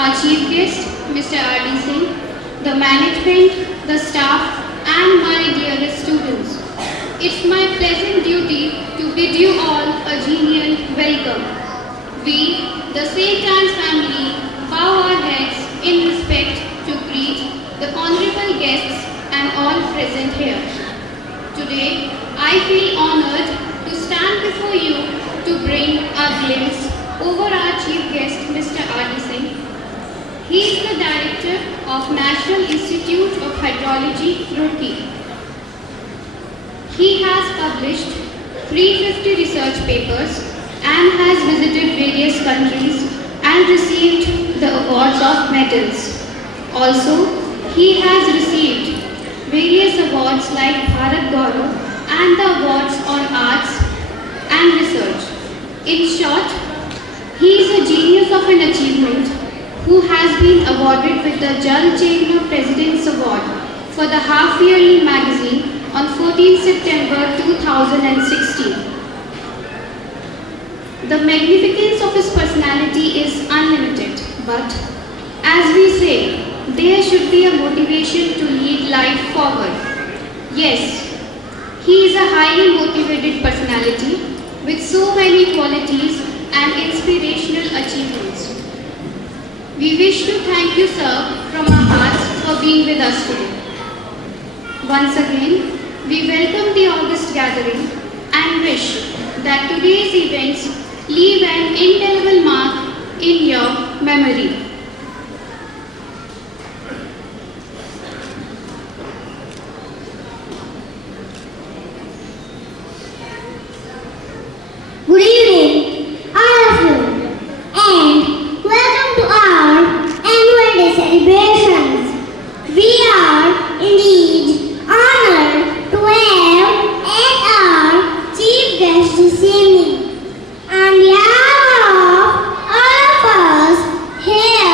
our chief guest, Mr. R.D. Singh, the management, the staff, and my dearest students. It's my pleasant duty to bid you all a genial welcome. We, the St. Anne's family, bow our heads in respect to greet the honorable guests and all present here. Today, I feel honored to stand before you to bring a glimpse over our chief guest, Mr. R.D. Singh. He is the director of National Institute of Hydrology, Roorkee. He has published 350 research papers and has visited various countries and received the awards of medals. Also, he has received various awards like Bharat Gaurav and the awards on arts and research. In short, he is a genius of an achievement who has been awarded with the Jal Chetna President's Award for the half-yearly magazine on 14 September 2016. The magnificence of his personality is unlimited, but as we say, there should be a motivation to lead life forward. Yes, he is a highly motivated personality with so many qualities and inspirational achievements. We wish to thank you, sir, from our hearts for being with us today. Once again, we welcome the August gathering and wish that today's events leave an indelible mark in your memory. Good evening, all of you, and welcome to our annual day celebrations. We are indeed honored to have as our chief guest this evening. On behalf of all of us here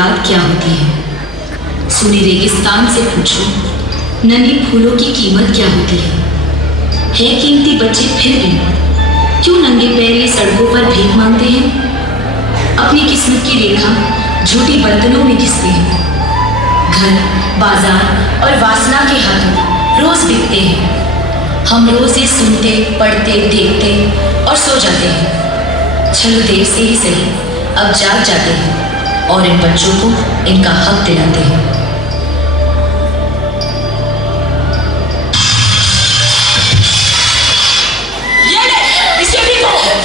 औलाद क्या होती है। सूनी रेगिस्तान से पूछो नन्ही फूलों की कीमत क्या होती है कीमती बच्चे फिर भी क्यों नंगे पैर ये सड़कों पर भीख मांगते हैं। अपनी किस्मत की रेखा झूठी बर्तनों में घिसते हैं। घर, बाजार और वासना के हाथों रोज बिकते हैं। हम रोज ये सुनते, पढ़ते, देखते और सो जाते हैं। चलो देर से ही सही, अब जाग जाते हैं और इन बच्चों को इनका हक दिलाते हैं।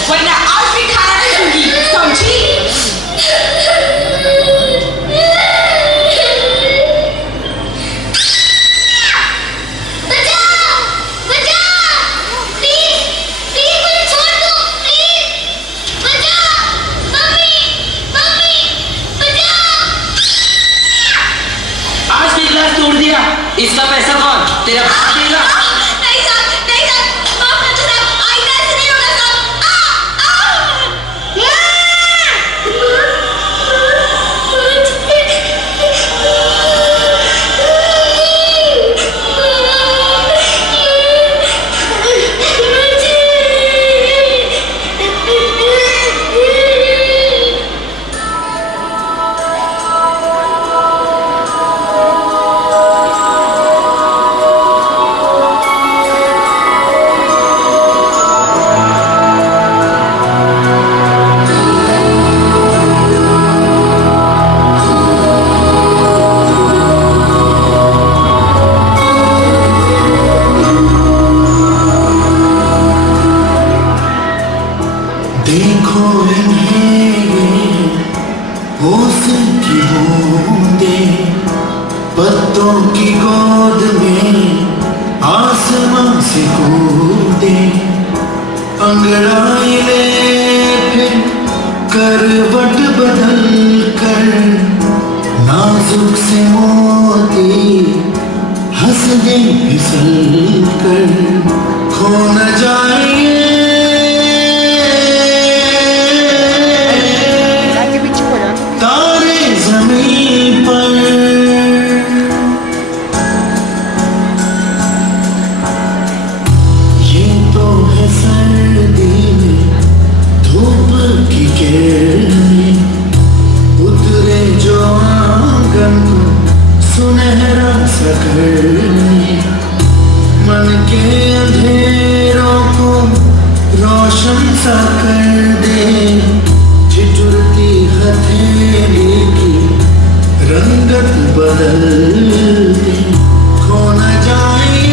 वरना आज भी खाना नहीं दूंगी, समझी? बचाओ! बचाओ! प्लीज! प्लीज मुझे छोड़ दो! प्लीज! बचाओ! मम्मी! मम्मी! बचाओ! आज भी गिलास तोड़ दिया। इसका पैसा कौन? तेरा बाप देगा। नहीं साहब, नहीं साहब, माफ कर दो साहब, आइंदा ऐसे नहीं होगा साहब। देखो इन्हें होश की बूंदें पत्तों की गोद में आसमां से कूदे अंगड़ाई ले फिर करवट बदल कर नाजुक से मोती हंस दे फिसल कर खो न जाएंगे तारे जमीन पर। ये तो है सर्दी में धूप की किरणें उतरे जो आंगन को सुनहरा सा करने मन के अंधेरों को रोशन सा कर दे ठिठुरती हथेली की रंगत बदल दे खो न जाए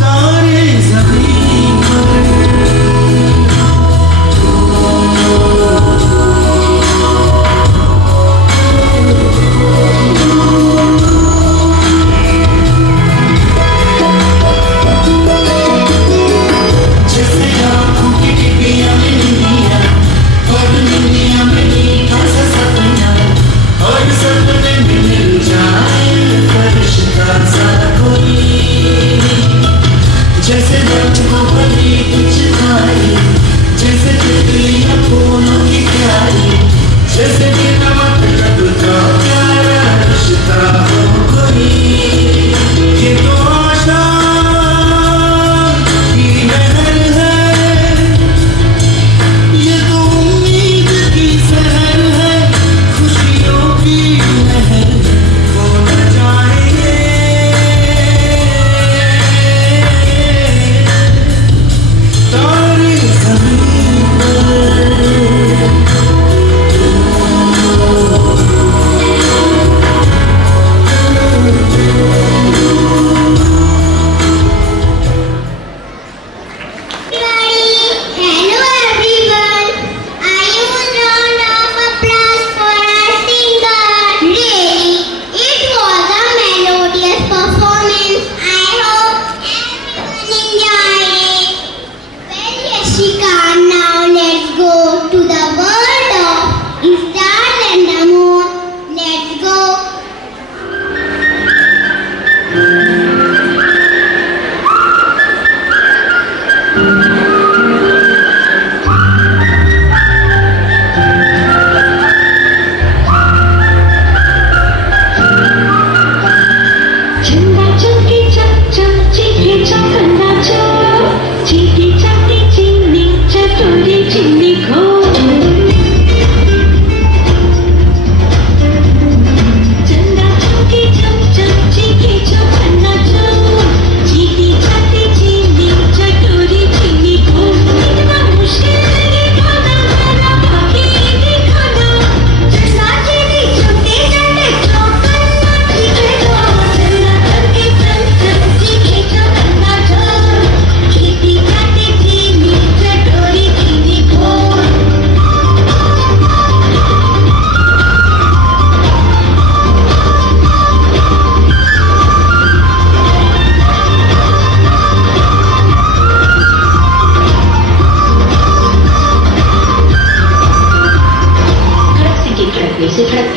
तारे ज़मीन पर। जैसे रंगों भरी कुछ खाई जैसे तितलियां फूलों की प्यारी जैसे बिना मतलब का प्यारा रिश्ता हो कोई ये तो आशा की लहर है ये तो उम्मीद की सहर है खुशियों की लहर खो न जाएंगे तारे ज़मीन पर। Hello everyone. I use round of applause for our singer. Really, it was a melodious performance. I hope everyone enjoyed it. Well, Yashika, now let's go to the world of stars and the moon. Let's go.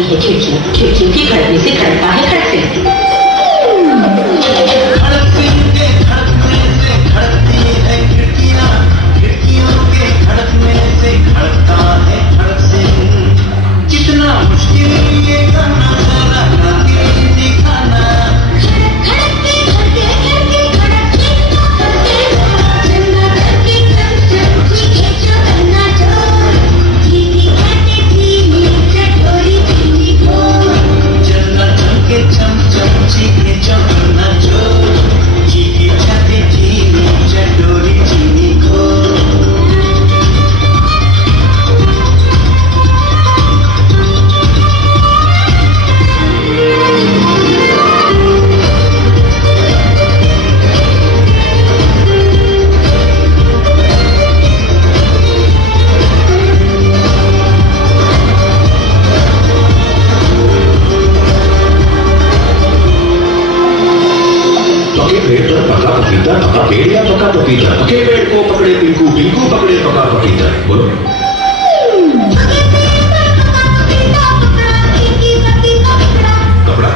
खड़कती है खिड़कियां, खिड़कियों के खड़कने से खड़कता है खड़क सिंह। खड़कने से खड़कती है खिड़कियां, खिड़कियों के खड़कने से खड़कता है खड़क सिंह। कितना मुश्किल ये गाना जरा गा के दिखाना। खड़कते खड़के खड़के खड़कते खड़कते चन्ना करके चम चम चीखे चन्ना चोर चीनी खाते चीनी चटोरी चीनी खोर। चन्ना चमके चम चम चीखे चन्ना चोर चीखे खाते चीनी चटोरी चीनी खोर। पके पेड़ तो पका पपीता, पका पेड़ या पका पपीता। पके पेड़ को पकड़े पिंकू, पिंकू पकड़े पका पपीता। बोलो। कपड़ा।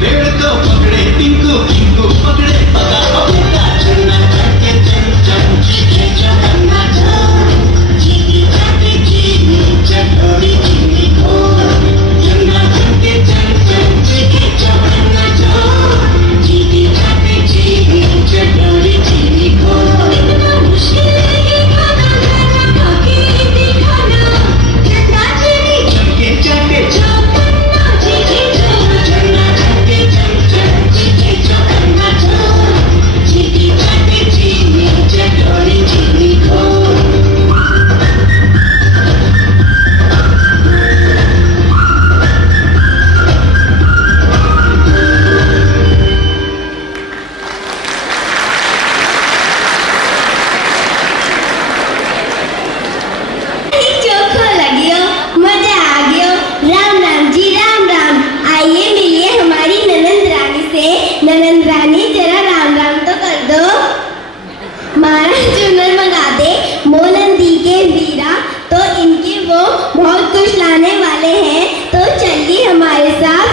पेड़ को पकड़े पिंकू, पिंकू पकड़े पका पपीता। चन्ना चमके चम चम चीखे चन्ना चोर चीनी खाते चीनी चटोरी चीनी खोर। चन्ना चमके चम चम चीखे चन्ना चोर चीनी खाते चीनी चटोरी चीनी खोर। इतना मुश्किल है ये खाना जरा खा के दिखाना। चन्ना चीनी चमके चमके चन्ना चीनी चोर चन्ना चमके चम चम चीखे चन्ना चोर चीनी खाते चीनी चटोरी चीनी खोर। चोखो लगियो, मजा आ गयो। राम राम जी राम राम। आइए मिलिए हमारी ननंद रानी से। ननंद रानी जरा राम राम तो कर दो। मारा चुनर मंगा दे मोनंदी के वीरा, तो इनके वो बहुत कुछ लाने वाले हैं। तो चलिए हमारे साथ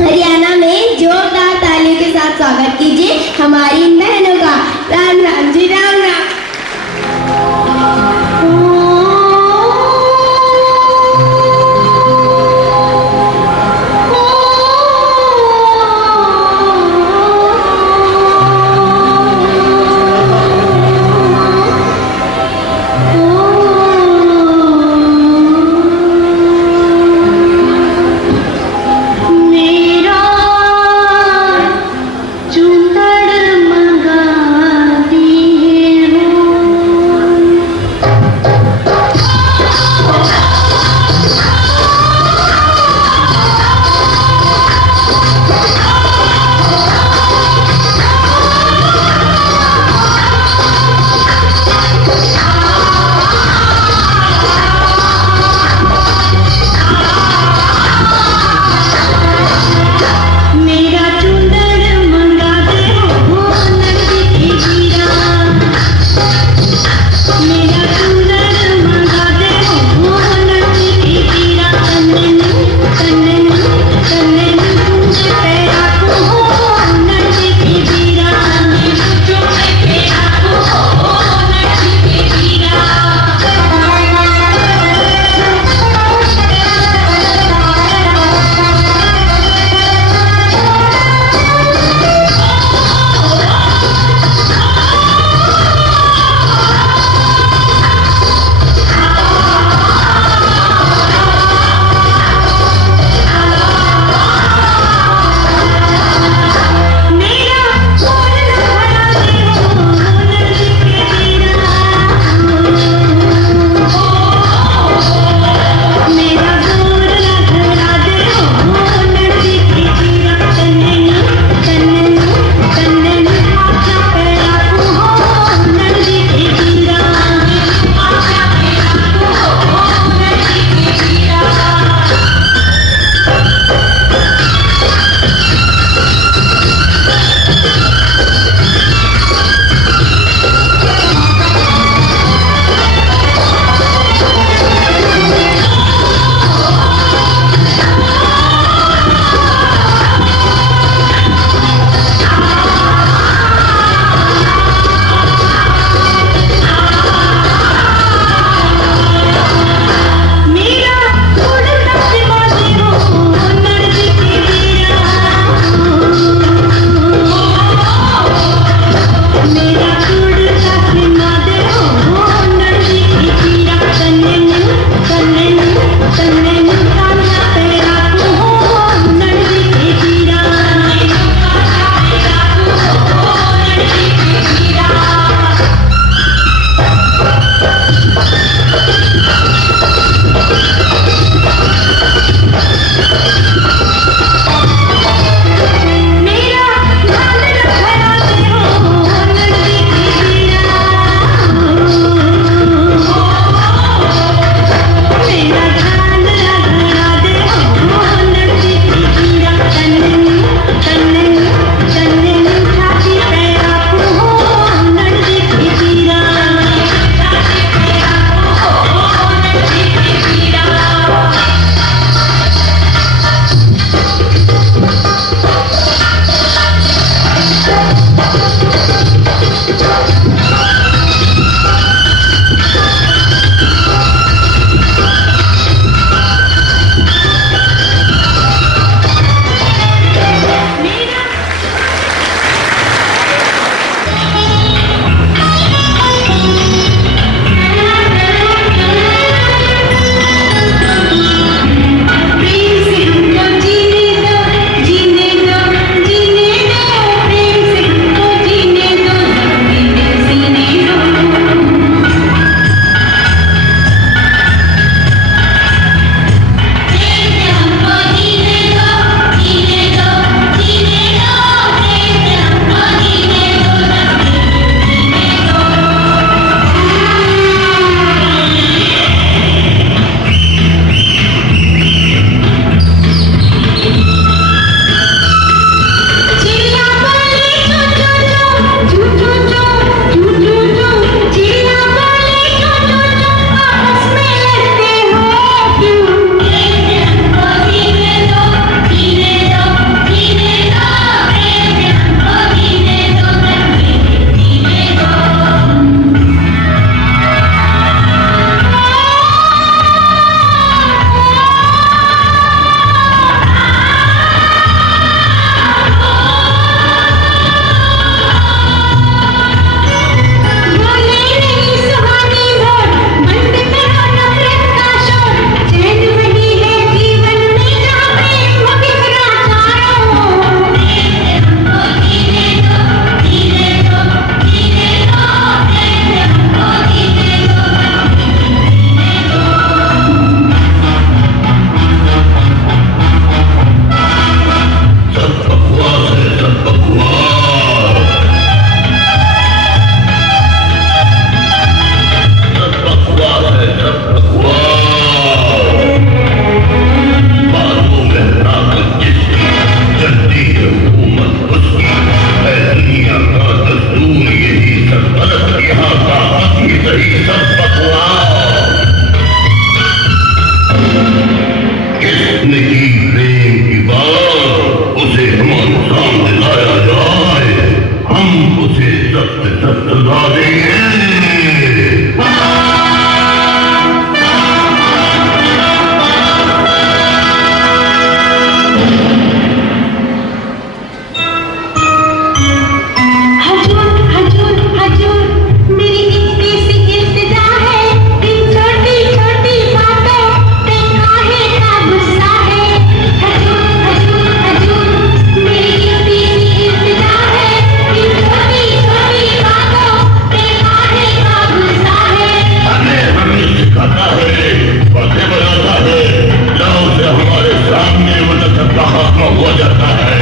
हरियाणा में जोरदार तालियों के साथ स्वागत कीजिए हमारी इन बहनों का। राम राम जी राम राम। सख्त सख्त वादे हो जाता है।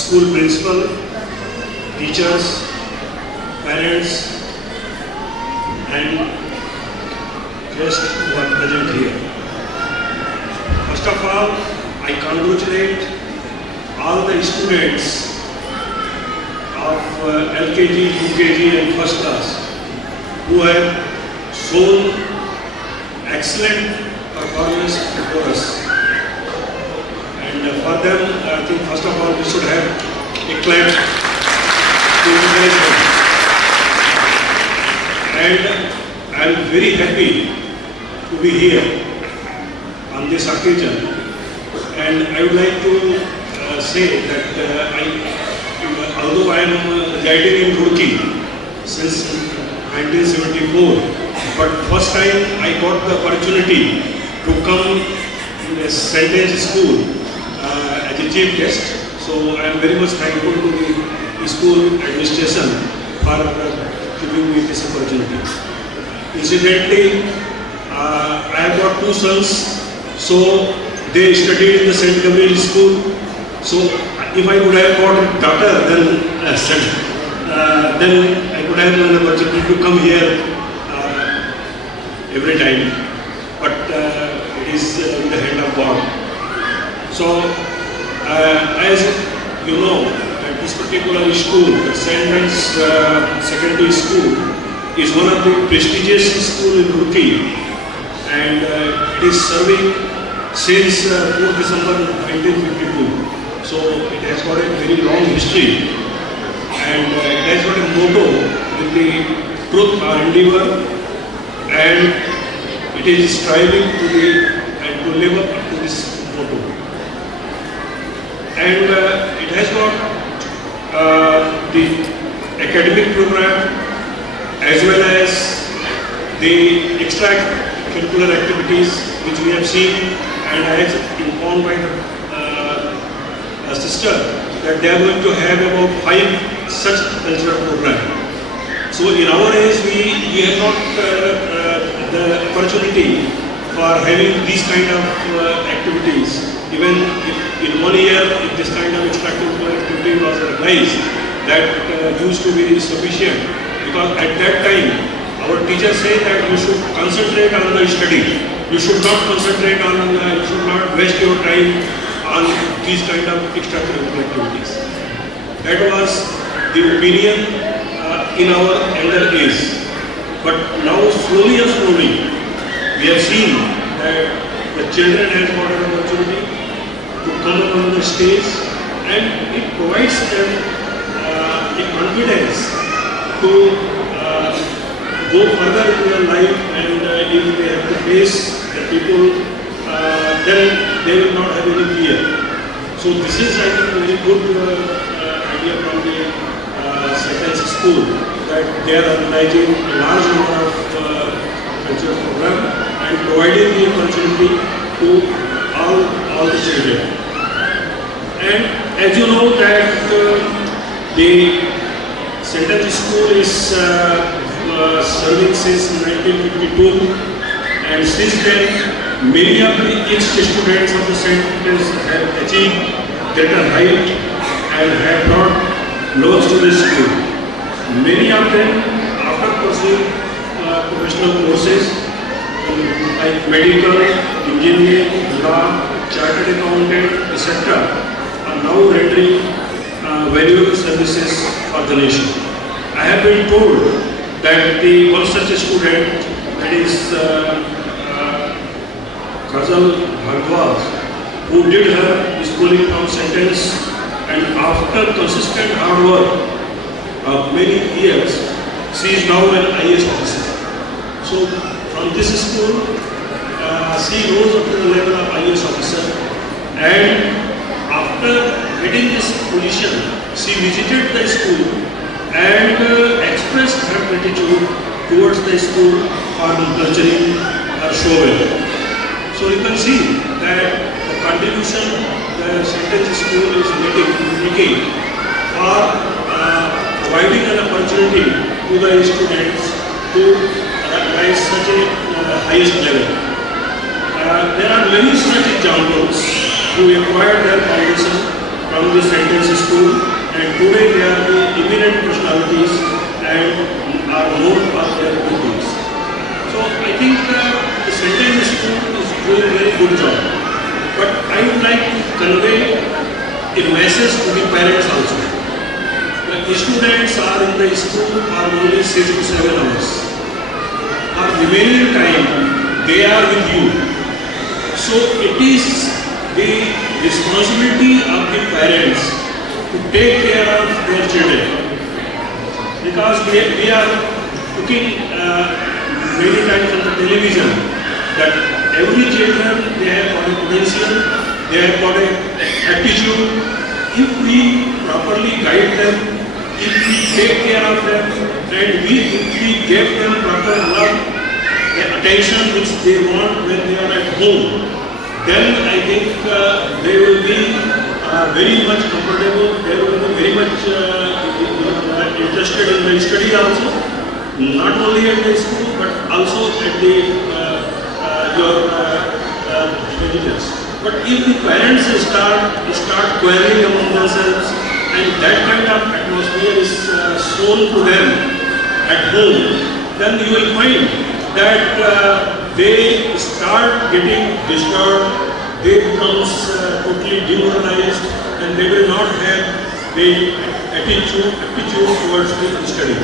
School principal, teachers, parents, and guests who are present here. First of all, I congratulate all the students of LKG, UKG and first class who have shown excellent performance before us. And for them, I think first of all we should have a clap to encourage them. And I am very happy to be here on this occasion. And I would like to say that although I am residing in Roorkee since 1974, but first time I got the opportunity to come in a St. School as a chief guest. So I am very much thankful to the school administration for giving me this opportunity. Incidentally, I have got two sons, so they studied in the St. Gabriel School. So if I would have got a daughter, then then I could have an opportunity to come here every time. But it is in the hand of God. So, as you know, this particular school, the St. Anne's Secondary School, is one of the prestigious schools in Roorkee, and it is serving since 4 December 1952. So it has got a very long history, and it has got a motto with the truth or endeavor, and it is striving to live up to this motto. And it has got the academic program as well as the extracurricular activities which we have seen, and I have informed by the sister that they are going to have about 5 such cultural programs. So in our age we have not the opportunity for having these kind of activities. Even if in 1 year, if this kind of extracurricular activity was organized, that used to be sufficient, because at that time our teachers say that you should concentrate on the study. You should not concentrate on, you should not waste your time on these kind of extracurricular activities. That was the opinion in our elder age. But now slowly and slowly we have seen that the children have got an opportunity to come up on the stage, and it provides them the confidence to go further in their life, and if they have to face the people, then they will not have any fear. So this is, I think, a very good idea from the St. School, that they are organizing a large number of cultural programs and providing the opportunity to all the children. And as you know that the St. School is serving since 1952, and since then many of the students of the St. have achieved greater height and have brought laws to the school. Many of them, after pursuing professional courses like medical, engineering, law, chartered accountant, etc., are now rendering valuable services for the nation. I have been told that the one such student, that is Ghazal Bhardwaj, who did her schooling from St. Anne's, and after consistent hard work of many years, she is now an IAS officer. So from this school, she rose up to the level of IAS officer, and after getting this position, she visited the school and expressed her gratitude towards the school for nurturing her so well. So you can see that the contribution the St. School is making for providing an opportunity to the students to rise such a highest level. There are many such examples who acquired their foundation from the St. School, and today they are the eminent personalities and are known for their good deeds. So I think the St. School is doing a very good job. But I would like to convey a message to the parents also. The students are in the school for only 6 to 7 hours. For remaining time, they are with you. So it is the responsibility of the parents to take care of their children. Because we are looking many times on the television that every children, they have got a potential, they have got an aptitude. If we properly guide them, if we take care of them, and if we give them proper love, the attention which they want when they are at home, then I think they will be very much comfortable, they will be very much interested in the study also, not only at the school but also at the your visitors. But if the parents start quarreling among themselves, and that kind of atmosphere is shown to them at home, then you will find that they start getting disturbed, they become totally demoralized, and they will not have the aptitude towards the study.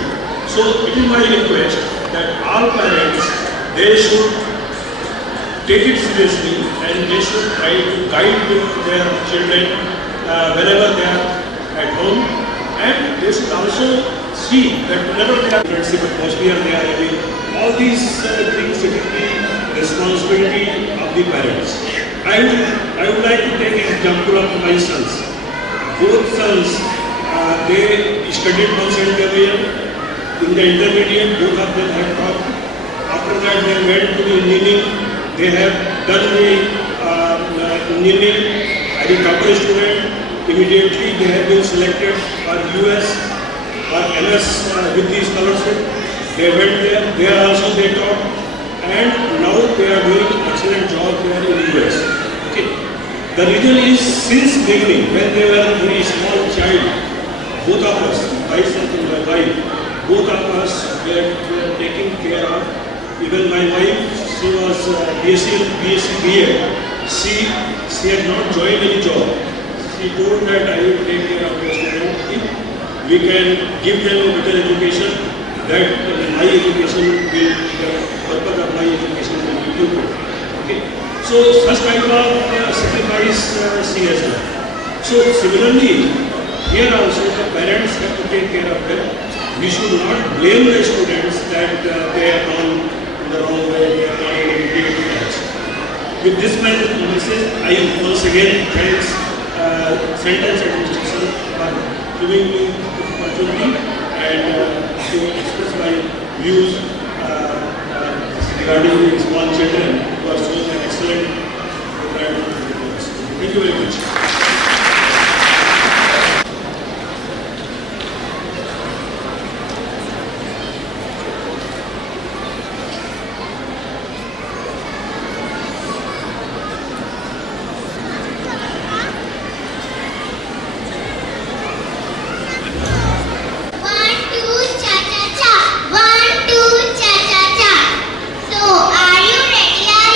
So it is my request that all parents, they should take it seriously and they should try to guide their children whenever they are at home, and they should also see that whenever they are friendship atmosphere they are having, all these things, it will be responsibility of the parents. I would like to take an example of my sons. Both sons, they studied from St. Gabriel. In the intermediate, both of them have taught. After that, they went to the engineering. They have done the engineering as a couple student. Immediately, they have been selected for US or MS with the scholarship. They went there. There also they taught, and now they are doing excellent job there in US. Okay. The reason is since beginning, when they were a very small child, both of us, myself and my wife, both of us were taking care of. Even my wife, she was BSc BA. She had not joined any job. She told that I will take care of your student. If we can give them a better education, that my education will, the purpose of my education will be fulfilled. Okay. So such kind of sacrifice she has done. So similarly, here also the parents have to take care of them. We should not blame the students that they are on the wrong way, they are not able to take class. With this message, I once again thanks Sentence Administration for giving me this opportunity and to express my views regarding the small children who are showing an excellent program. Thank you very much. One, two, cha cha cha. So, are you ready?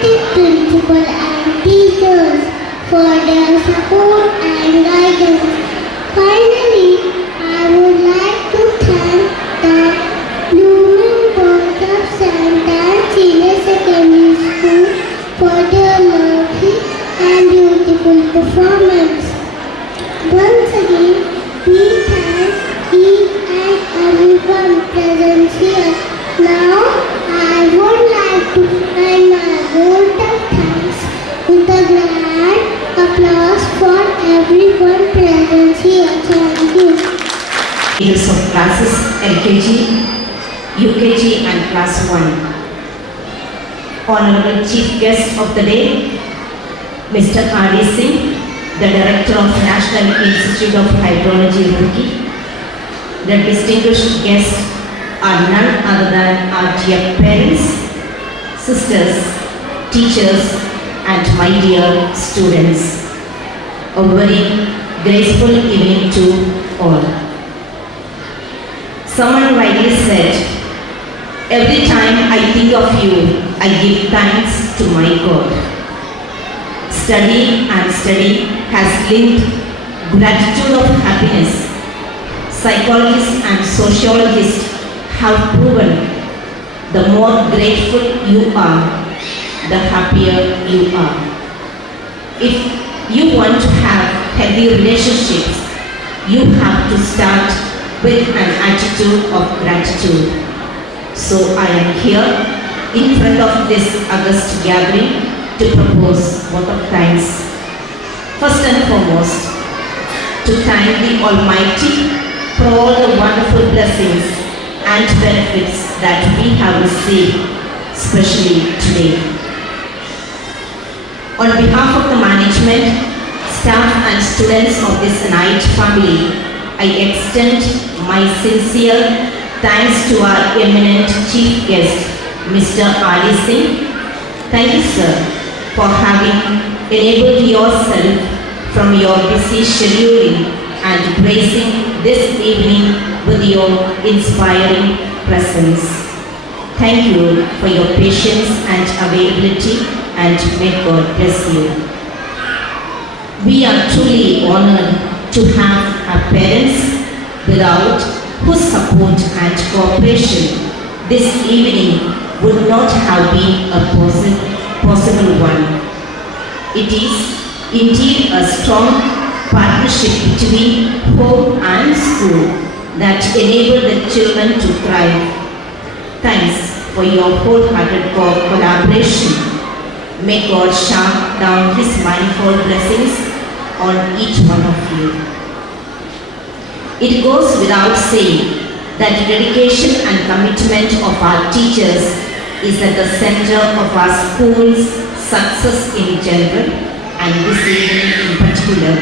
respected principal and teachers for their support and guidance. Finally, I would like to thank the Blooming Boys of St. Anne Senior Secondary School for their lovely and beautiful performance. Once again, we thank each and everyone present here. Now, I would like to end my vote of thanks with a grand applause for everyone present here. Thank you. Leaders of classes LKG, UKG and class 1. Honorable Chief Guest of the day, Mr. R.D. Singh, the Director of National Institute of Hydrology, Roorkee. The distinguished guests are none other than our dear parents, sisters, teachers and my dear students. A very graceful evening to all. Someone rightly said, every time I think of you, I give thanks to my God. Study and study has linked gratitude of happiness. Psychologists and sociologists have proven the more grateful you are, the happier you are. If you want to have healthy relationships, you have to start with an attitude of gratitude. So I am here in front of this august gathering to propose vote of thanks. First and foremost, to thank the Almighty for all the wonderful blessings and benefits that we have received, especially today. On behalf of the management, staff and students of this Knight family, I extend my sincere thanks to our eminent chief guest, Mr. R.D. Singh. Thank you, sir, for having enabled yourself from your busy scheduling and gracing this evening with your inspiring presence. Thank you for your patience and availability, and may God bless you. We are truly honored to have our parents, without whose support and cooperation this evening would not have been a possible one. It is indeed a strong partnership between home and school that enable the children to thrive. Thanks for your wholehearted collaboration. May God shower down His manifold blessings on each one of you. It goes without saying that dedication and commitment of our teachers is at the center of our school's success in general and this evening in particular.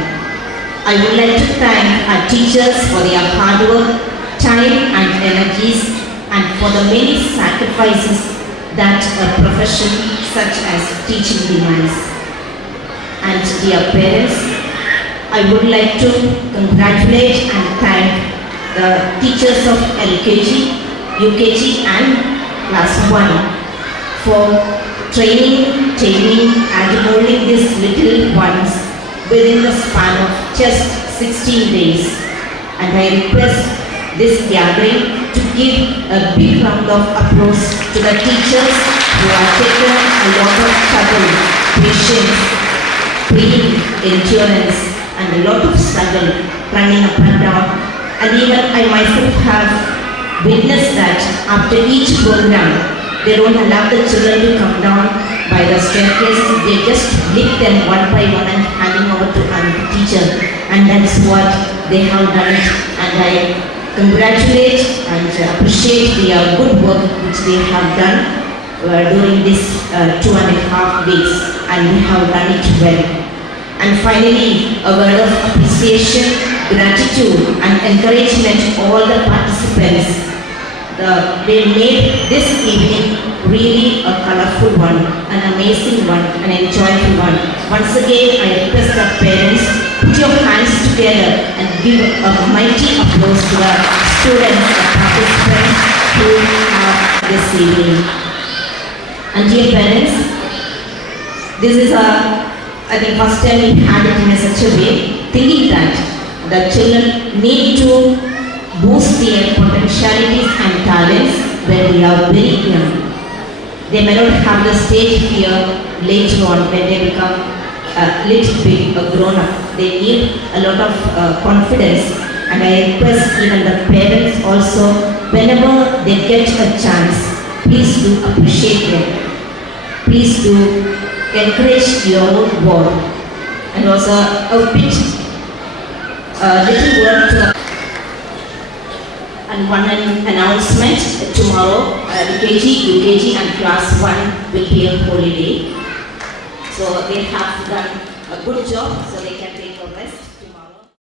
I would like to thank our teachers for their hard work, time and energies, and for the many sacrifices that a profession such as teaching demands. And dear parents, I would like to congratulate and thank the teachers of LKG, UKG and Class 1 for training, taming and molding these little ones within the span of just 16 days. And I request this gathering to give a big round of applause to the teachers who have taken a lot of trouble, patience, pain, endurance and a lot of struggle running up and down. And even I myself have witnessed that after each program, they don't allow the children to come down by the staircase. They just lift them one by one and handing over to another teacher. And that's what they have done. And I congratulate and appreciate their good work which they have done during this 2.5 weeks. And we have done it well. And finally, a word of appreciation, gratitude and encouragement to all the participants. They made this evening really a colorful one, an amazing one, an enjoyable one. Once again, I request our parents, put your hands together and give a mighty applause to the students and participants who have this evening. And dear parents, This is I think first time we had it in such a way, thinking that the children need to boost their potentialities and talents when they are very young. They may not have the stage fear later on when they become a little bit grown up. They need a lot of confidence, and I request even the parents also, whenever they get a chance, please do appreciate them. Please do encourage your own work, and also a bit little word to. And one announcement: tomorrow, LKG, UKG, and Class 1 will be a holiday. So they have done a good job. So